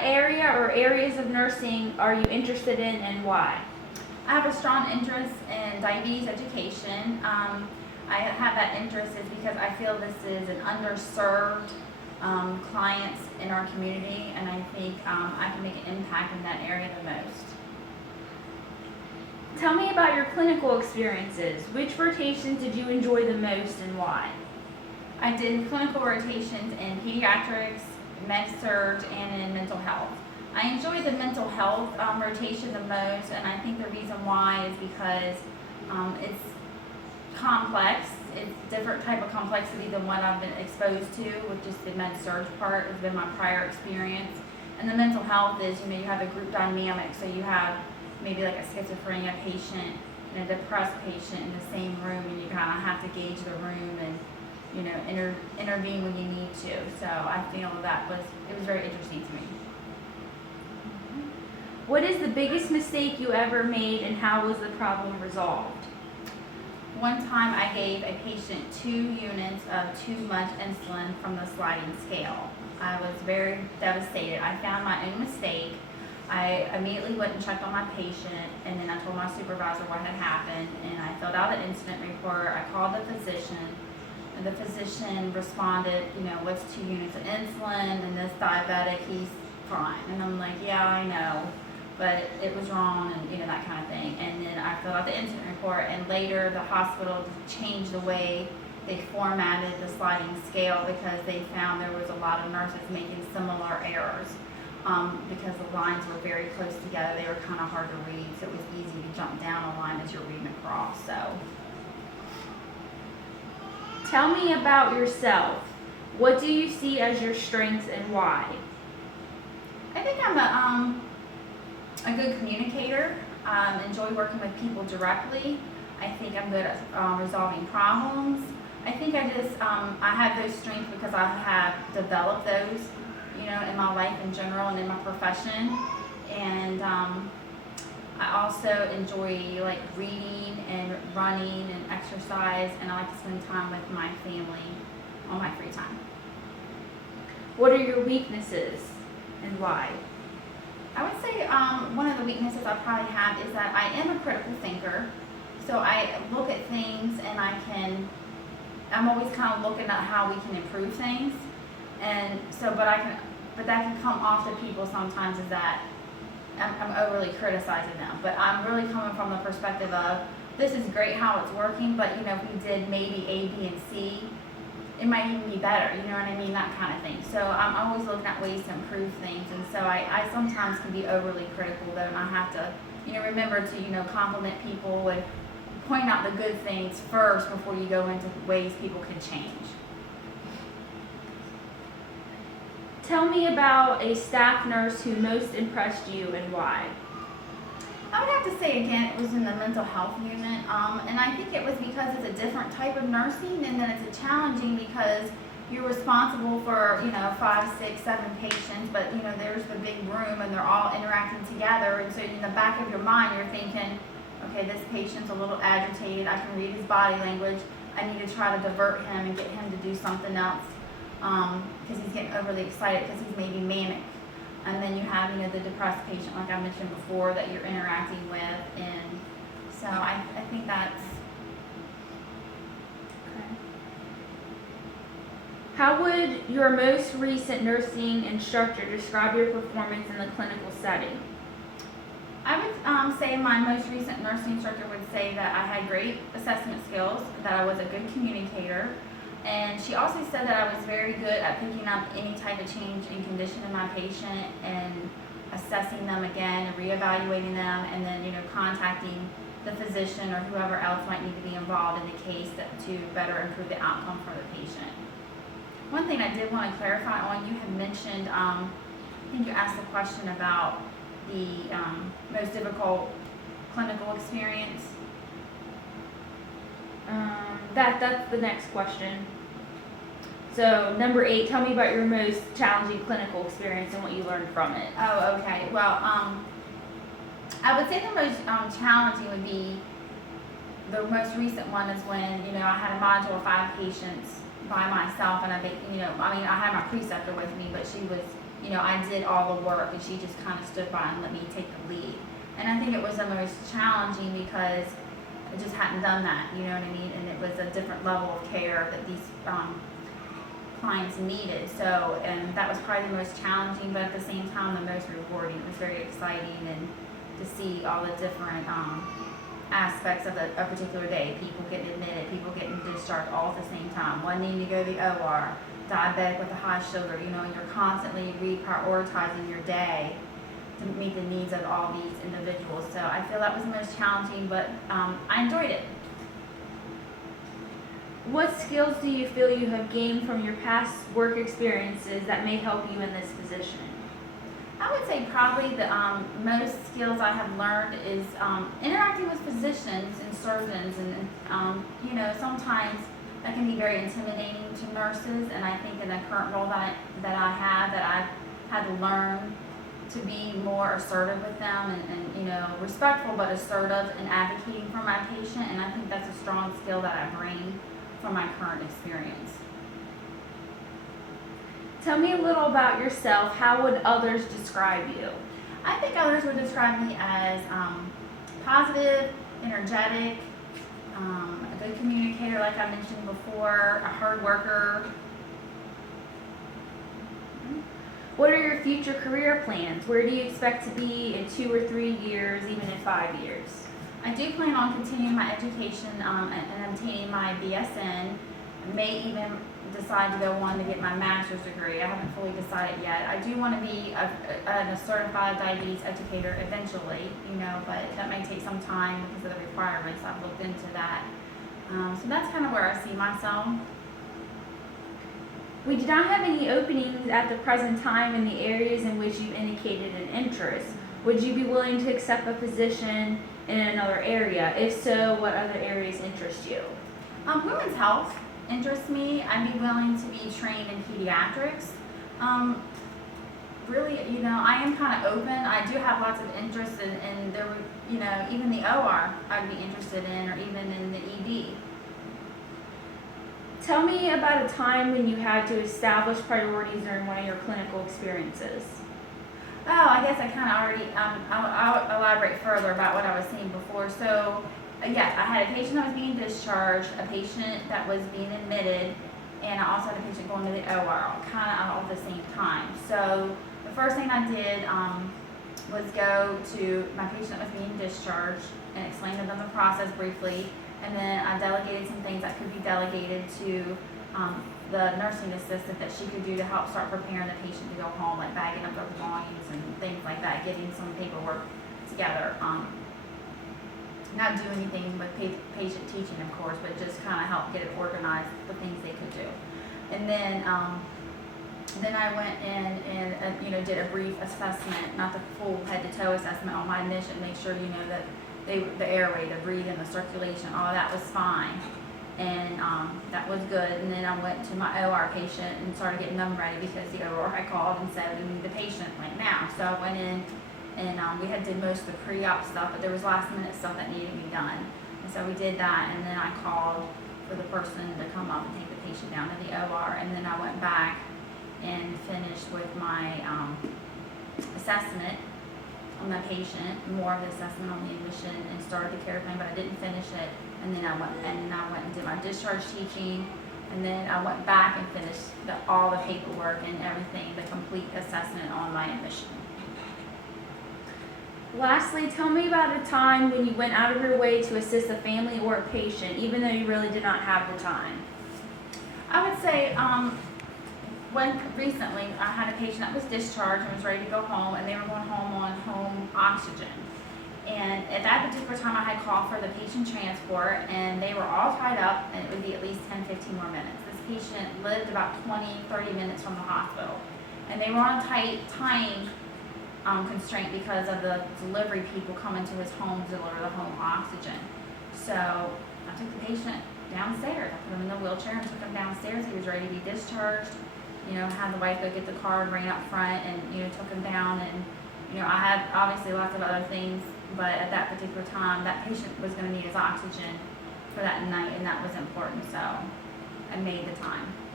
area or areas of nursing are you interested in and why? I have a strong interest in diabetes education. I have that interest is because I feel this is an underserved clients in our community, and I think I can make an impact in that area the most. Tell me about your clinical experiences. Which rotations did you enjoy the most and why? I did clinical rotations in pediatrics, med-surg, and in mental health. I enjoy the mental health rotation the most, and I think the reason why is because it's complex. It's different type of complexity than what I've been exposed to with just the med-surg part has been my prior experience. And the mental health is, you have a group dynamic, so you have maybe like a schizophrenia patient and a depressed patient in the same room, and you kind of have to gauge the room and intervene when you need to. So I feel it was very interesting to me. What is the biggest mistake you ever made and how was the problem resolved? One time I gave a patient 2 units of too much insulin from the sliding scale. I was very devastated. I found my own mistake. I immediately went and checked on my patient, and then I told my supervisor what had happened, and I filled out an incident report. I called the physician, and the physician responded, what's 2 units of insulin, and this diabetic, he's fine. And I'm like, yeah, I know, but it was wrong, and that kind of thing. And then I filled out the incident report, and later the hospital changed the way they formatted the sliding scale because they found there was a lot of nurses making similar errors. Because the lines were very close together, they were kind of hard to read, so it was easy to jump down a line as you're reading across. So, tell me about yourself. What do you see as your strengths and why? I think I'm a good communicator. Enjoy working with people directly. I think I'm good at resolving problems. I think I have those strengths because I have developed those in my life in general and in my profession. And I also enjoy like reading and running and exercise, and I like to spend time with my family on my free time. What are your weaknesses and why? I would say one of the weaknesses I probably have is that I am a critical thinker. So I look at things and I'm always kind of looking at how we can improve things. And so, but that can come off to people sometimes is that I'm overly criticizing them. But I'm really coming from the perspective of, this is great how it's working, but if we did maybe A, B, and C, it might even be better, you know what I mean, that kind of thing. So I'm always looking at ways to improve things, and so I sometimes can be overly critical though, and I have to, remember to, compliment people and point out the good things first before you go into ways people can change. Tell me about a staff nurse who most impressed you and why. I would have to say again, it was in the mental health unit, and I think it was because it's a different type of nursing, and then it's challenging because you're responsible for 5, 6, 7 patients, but there's the big room and they're all interacting together, and so in the back of your mind you're thinking, okay, this patient's a little agitated, I can read his body language, I need to try to divert him and get him to do something else because he's getting overly excited because he's maybe manic. And then you have, the depressed patient, like I mentioned before, that you're interacting with. And so I think that's... Okay. How would your most recent nursing instructor describe your performance in the clinical setting? I would say my most recent nursing instructor would say that I had great assessment skills, that I was a good communicator, and she also said that I was very good at picking up any type of change in condition in my patient and assessing them again and reevaluating them, and then contacting the physician or whoever else might need to be involved in the case to better improve the outcome for the patient. One thing I did want to clarify on, you had mentioned, I think you asked a question about the most difficult clinical experience. That's the next question. So number 8, tell me about your most challenging clinical experience and what you learned from it. Oh, okay. Well, I would say the most challenging would be the most recent one is when I had a module of 5 patients by myself, and I had my preceptor with me, but she was I did all the work and she just kind of stood by and let me take the lead. And I think it was the most challenging because I just hadn't done that, you know what I mean? And it was a different level of care that these clients needed. So, and that was probably the most challenging, but at the same time, the most rewarding. It was very exciting and to see all the different aspects of a particular day. People getting admitted, people getting discharged all at the same time. One needing to go to the OR, diabetic with a high sugar, and you're constantly reprioritizing your day to meet the needs of all these individuals. So I feel that was the most challenging, but I enjoyed it. What skills do you feel you have gained from your past work experiences that may help you in this position? I would say probably the most skills I have learned is interacting with physicians and surgeons, and sometimes that can be very intimidating to nurses. And I think in the current role that I've had to learn to be more assertive with them and respectful but assertive and advocating for my patient. And I think that's a strong skill that I bring from my current experience. Tell me a little about yourself. How would others describe you? I think others would describe me as positive, energetic, a good communicator, like I mentioned before, a hard worker. What are your future career plans? Where do you expect to be in 2 or 3 years, even in 5 years? I do plan on continuing my education and obtaining my BSN. I may even decide to go on to get my master's degree. I haven't fully decided yet. I do want to be a certified diabetes educator eventually, but that may take some time because of the requirements. I've looked into that. So that's kind of where I see myself. We do not have any openings at the present time in the areas in which you indicated an interest. Would you be willing to accept a position in another area? If so, what other areas interest you? Women's health interests me. I'd be willing to be trained in pediatrics. Really, I am kind of open. I do have lots of interest in there, even the OR I'd be interested in, or even in the ED. Tell me about a time when you had to establish priorities during one of your clinical experiences. Oh, I guess I kind of already, I'll elaborate further about what I was saying before. So, yes, I had a patient that was being discharged, a patient that was being admitted, and I also had a patient going to the OR, kind of all at the same time. So, the first thing I did was go to my patient that was being discharged and explain to them the process briefly. And then I delegated some things that could be delegated to the nursing assistant that she could do to help start preparing the patient to go home, like bagging up their belongings and things like that, getting some paperwork together. Not do anything with patient teaching, of course, but just kind of help get it organized, the things they could do. And then I went in and did a brief assessment, not the full head-to-toe assessment on my admission, make sure that the airway, the breathing, the circulation, all of that was fine, and that was good. And then I went to my OR patient and started getting them ready because the OR had called and said we need the patient right now. So I went in and we had did most of the pre-op stuff, but there was last-minute stuff that needed to be done, and so we did that. And then I called for the person to come up and take the patient down to the OR, and then I went back and finished with my assessment on my patient, more of the assessment on the admission, and started the care plan, but I didn't finish it. And then I went and did my discharge teaching, and then I went back and finished all the paperwork and everything, the complete assessment on my admission. Lastly, tell me about a time when you went out of your way to assist a family or a patient, even though you really did not have the time. I would say recently I had a patient that was discharged and was ready to go home, and they were going home on home oxygen. And at that particular time I had called for the patient transport, and they were all tied up, and it would be at least 10-15 more minutes. This patient lived about 20-30 minutes from the hospital, and they were on a tight time constraint because of the delivery people coming to his home to deliver the home oxygen. So I took the patient downstairs. I put him in the wheelchair and took him downstairs. He was ready to be discharged. Had the wife go get the car and ran up front and, took him down. And, I had obviously lots of other things, but at that particular time, that patient was going to need his oxygen for that night, and that was important. So I made the time.